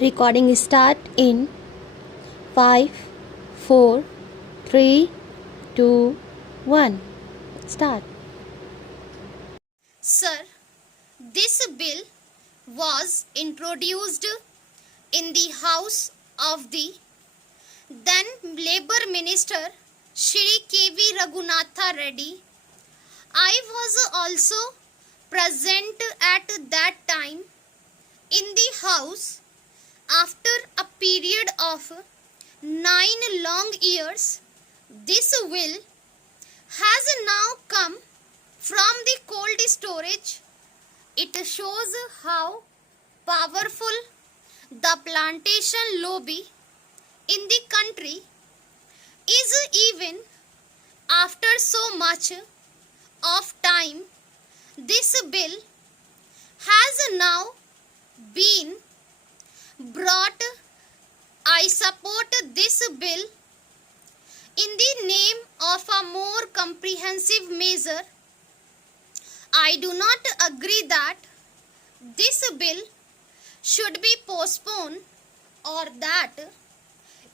Recording start in 5, 4, 3, 2, 1. Start. Sir, this bill was introduced in the House of the then Labour Minister Shri K.V. Raghunatha Reddy. I was also present at that time in the House. After a period of 9 long years, this will has now come from the cold storage. It shows how powerful the plantation lobby in the country is. Even after so much of time, this bill has now been brought. I support this bill in the name of a more comprehensive measure. I do not agree that this bill should be postponed or that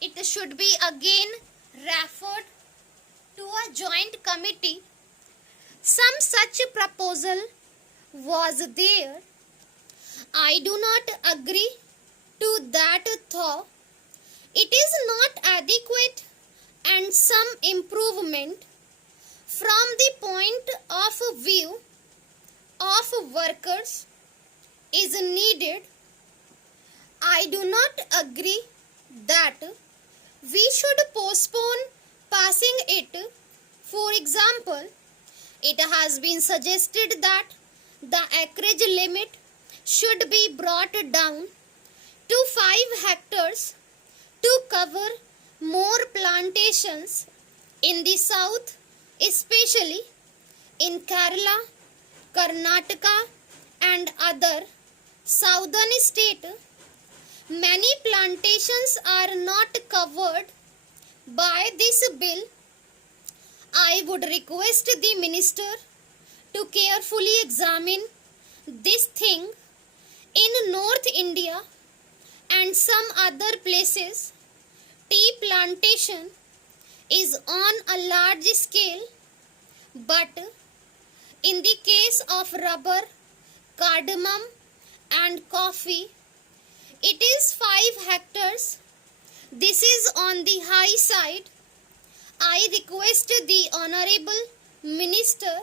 it should be again referred to a joint committee. Some such proposal was there. I do not agree to that thought. It is not adequate and some improvement from the point of view of workers is needed. I do not agree that we should postpone passing it. For example, it has been suggested that the acreage limit should be brought down to 5 hectares to cover more plantations in the south, especially in Kerala, Karnataka and other southern states. Many plantations are not covered by this bill. I would request the minister to carefully examine this thing. In North India and some other places, tea plantation is on a large scale, but in the case of rubber, cardamom and coffee, it is 5 hectares. This is on the high side. I request the Honorable Minister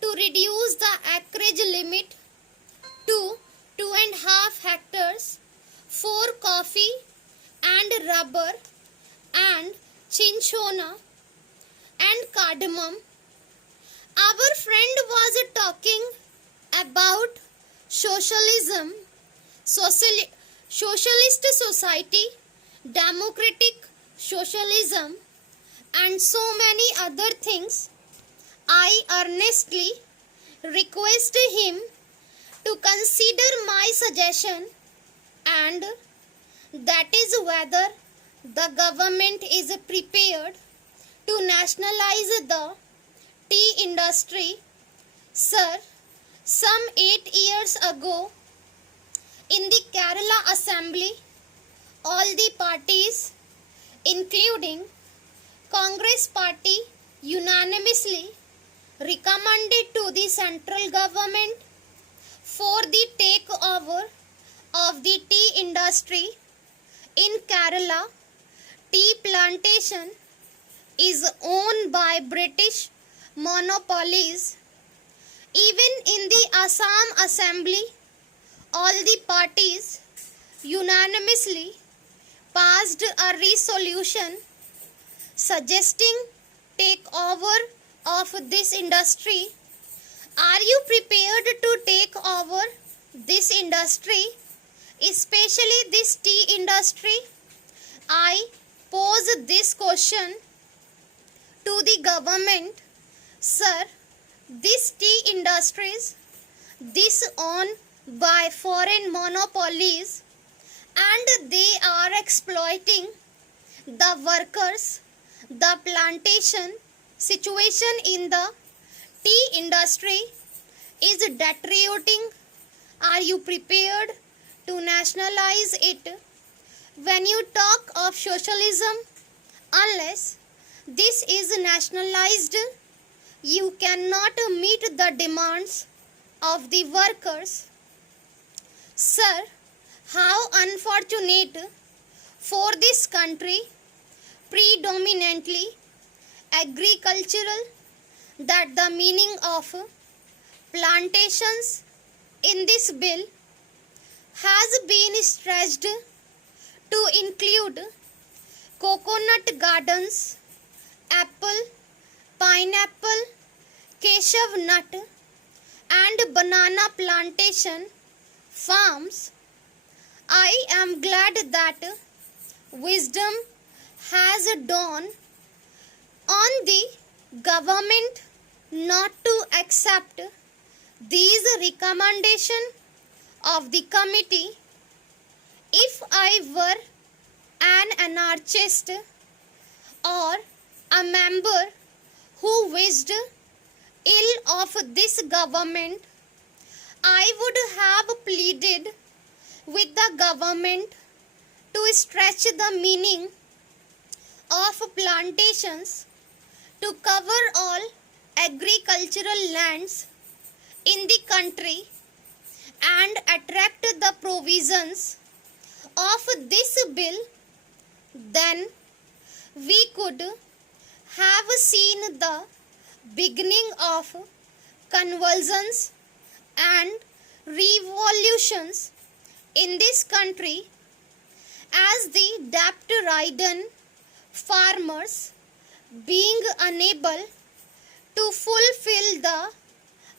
to reduce the acreage limit to 2.5 hectares for coffee and rubber and cinchona and cardamom. Our friend was talking about socialism, socialist society, democratic socialism and so many other things. I earnestly request him to consider my suggestion, and that is whether the government is prepared to nationalize the tea industry. Sir, some 8 years ago in the Kerala Assembly, all the parties including Congress Party unanimously recommended to the central government for the takeover of the tea industry in Kerala. Tea plantation is owned by British monopolies. Even in the Assam Assembly, all the parties unanimously passed a resolution suggesting takeover of this industry. Are you prepared to take over this industry, especially this tea industry? I pose this question to the government. Sir, these tea industries, this owned by foreign monopolies, and they are exploiting the workers. The plantation situation in the tea industry is deteriorating. Are you prepared to nationalize it. When you talk of socialism, unless this is nationalized, you cannot meet the demands of the workers. Sir, how unfortunate for this country, predominantly agricultural, that the meaning of plantations in this bill has been stretched to include coconut gardens, apple, pineapple, cashew nut, and banana plantation farms. I am glad that wisdom has dawned on the government not to accept these recommendations of the committee. If I were an anarchist or a member who wished ill of this government, I would have pleaded with the government to stretch the meaning of plantations to cover all agricultural lands in the country and attract the provisions of this bill. Then we could have seen the beginning of convulsions and revolutions in this country, as the debt-ridden farmers, being unable to fulfill the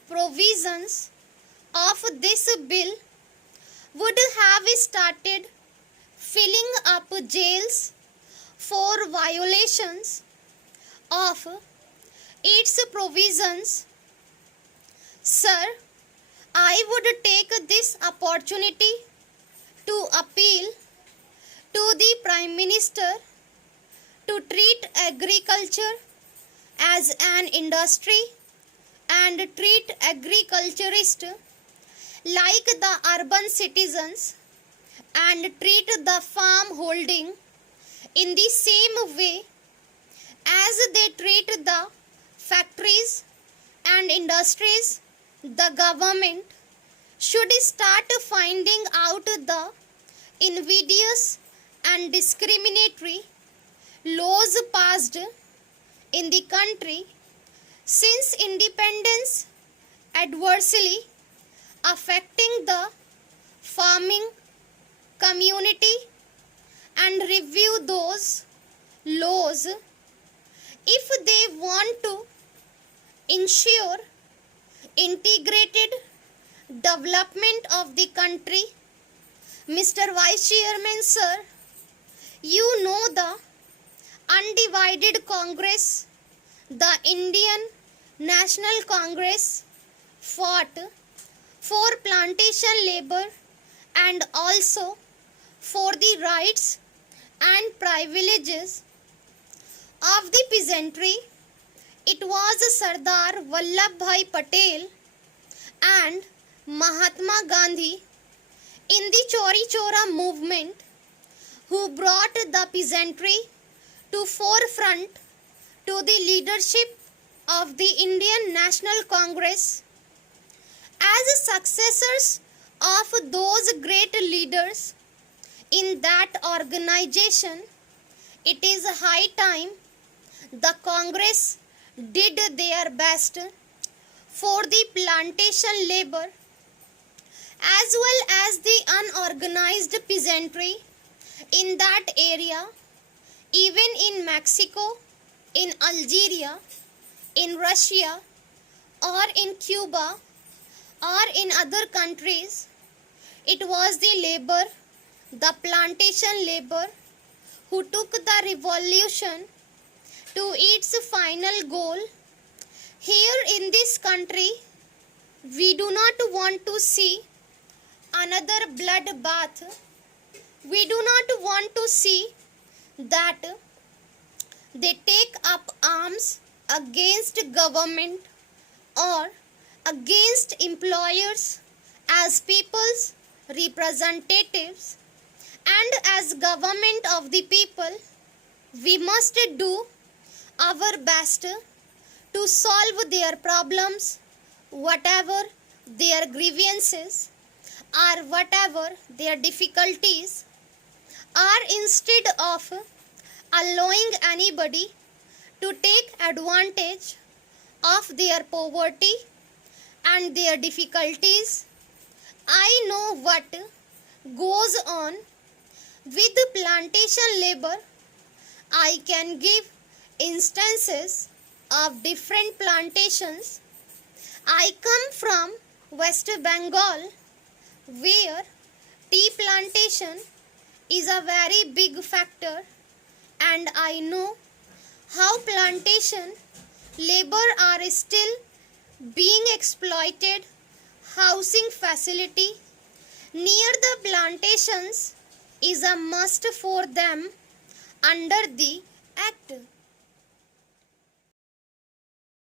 provisions of this bill, would have started filling up jails for violations of its provisions. Sir, I would take this opportunity to appeal to the Prime Minister to treat agriculture as an industry and treat agriculturists like the urban citizens and treat the farm holding in the same way as they treat the factories and industries. The government should start finding out the invidious and discriminatory laws passed in the country since independence, adversely affecting the farming community, and review those laws if they want to ensure integrated development of the country. Mr. Vice Chairman, sir, you know the undivided Congress, the Indian National Congress, fought for plantation labor and also for the rights and privileges of the peasantry. It was Sardar Vallabhbhai Patel and Mahatma Gandhi in the Chauri Chaura movement who brought the peasantry to forefront to the leadership of the Indian National Congress. As successors of those great leaders in that organization, it is high time the Congress did their best for the plantation labor as well as the unorganized peasantry in that area, even in Mexico, in Algeria, in Russia, or in Cuba, or in other countries. It was the labor, the plantation labor, who took the revolution to its final goal. Here in this country, we do not want to see another bloodbath. We do not want to see that they take up arms against government or against employers as people's representatives and as government of the people, we must do our best to solve their problems, whatever their grievances or whatever their difficulties are, instead of allowing anybody to take advantage of their poverty and their difficulties. I know what goes on with plantation labor. I can give instances of different plantations. I come from West Bengal, where tea plantation is a very big factor, and I know how plantation labor are still being exploited. Housing facility near the plantations is a must for them under the Act.